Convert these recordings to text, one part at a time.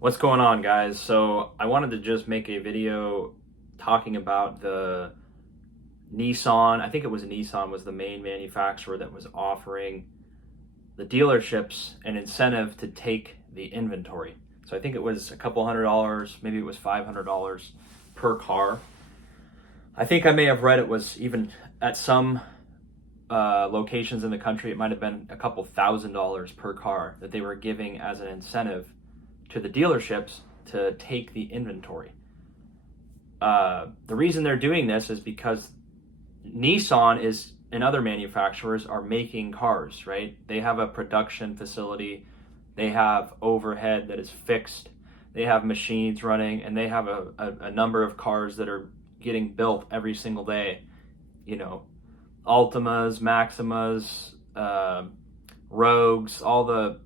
What's going on, guys? So I wanted to just make a video talking about the Nissan. I think it was Nissan was the main manufacturer that was offering the dealerships an incentive to take the inventory. So I think it was a couple $100, maybe it was $500 per car. I think I may have read it was even at some locations in the country, it might have been a couple $1,000s per car that they were giving as an incentive to the dealerships to take the inventory. The reason they're doing this is because Nissan is and other manufacturers are making cars, right? They have a production facility, they have overhead that is fixed, they have machines running, and they have a number of cars that are getting built every single day. You know, Altimas, Maximas, Rogues, all the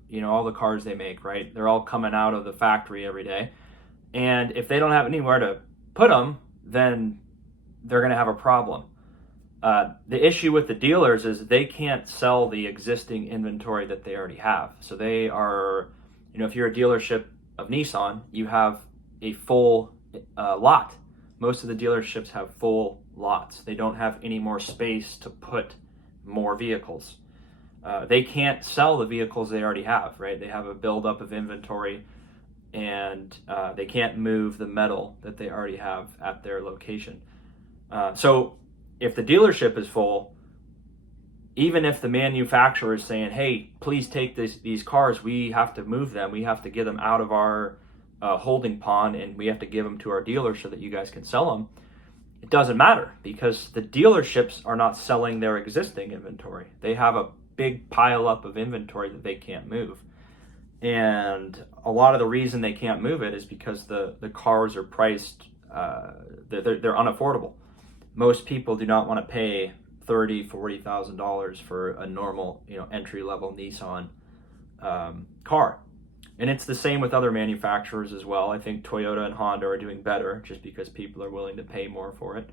cars they make, right? They're all coming out of the factory every day. And if they don't have anywhere to put them, then they're going to have a problem. The issue with the dealers is they can't sell the existing inventory that they already have. So they are, if you're a dealership of Nissan, you have a full lot. Most of the dealerships have full lots. They don't have any more space to put more vehicles. They can't sell the vehicles they already have, right? They have a buildup of inventory, and they can't move the metal that they already have at their location. So if the dealership is full, even if the manufacturer is saying, hey, please take these cars, we have to move them, we have to get them out of our holding pond, and we have to give them to our dealer so that you guys can sell them, it doesn't matter because the dealerships are not selling their existing inventory. They have a big pile up of inventory that they can't move. And a lot of the reason they can't move it is because the cars are priced, they're unaffordable. Most people do not want to pay $30,000-$40,000 for a normal, entry-level Nissan car. And it's the same with other manufacturers as well. I think Toyota and Honda are doing better just because people are willing to pay more for it.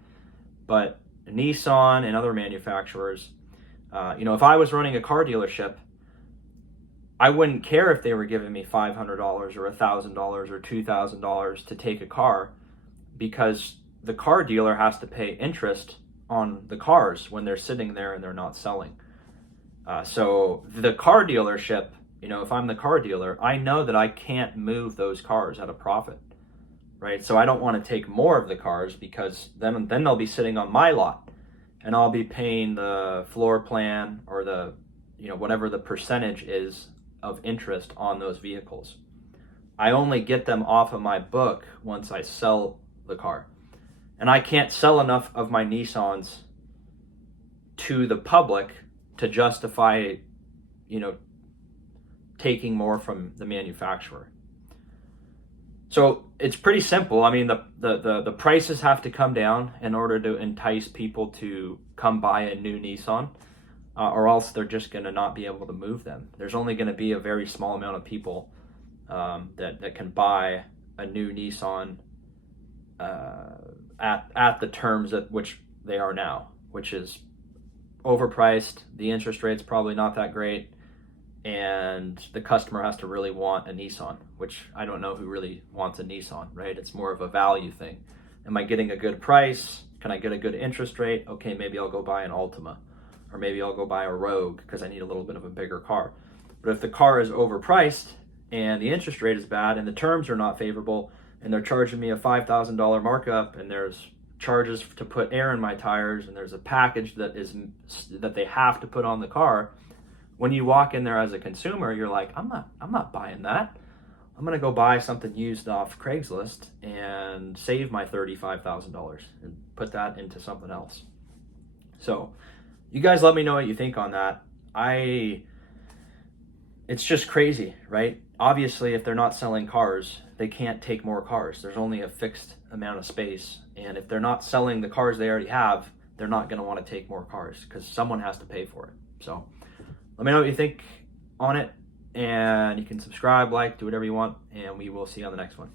But Nissan and other manufacturers, if I was running a car dealership, I wouldn't care if they were giving me $500 or $1,000 or $2,000 to take a car, because the car dealer has to pay interest on the cars when they're sitting there and they're not selling. So the car dealership, if I'm the car dealer, I know that I can't move those cars at a profit, right? So I don't want to take more of the cars because then they'll be sitting on my lot, and I'll be paying the floor plan or the, whatever the percentage is of interest on those vehicles. I only get them off of my book once I sell the car. And I can't sell enough of my Nissans to the public to justify, taking more from the manufacturer. So it's pretty simple. I mean, the prices have to come down in order to entice people to come buy a new Nissan, or else they're just going to not be able to move them. There's only going to be a very small amount of people that can buy a new Nissan at the terms at which they are now, which is overpriced. The interest rate's probably not that great, and the customer has to really want a Nissan, which I don't know who really wants a Nissan, right? It's more of a value thing. Am I getting a good price? Can I get a good interest rate? Okay, maybe I'll go buy an Altima, or maybe I'll go buy a Rogue because I need a little bit of a bigger car. But if the car is overpriced and the interest rate is bad and the terms are not favorable, and they're charging me a $5,000 markup, and there's charges to put air in my tires, and there's a package that they have to put on the car, when you walk in there as a consumer, you're like, I'm not buying that. I'm gonna go buy something used off Craigslist and save my $35,000 and put that into something else. So you guys let me know what you think on that. It's just crazy, right? Obviously, if they're not selling cars, they can't take more cars. There's only a fixed amount of space. And if they're not selling the cars they already have, they're not going to want to take more cars because someone has to pay for it. So let me know what you think on it. And you can subscribe, like, do whatever you want. And we will see you on the next one.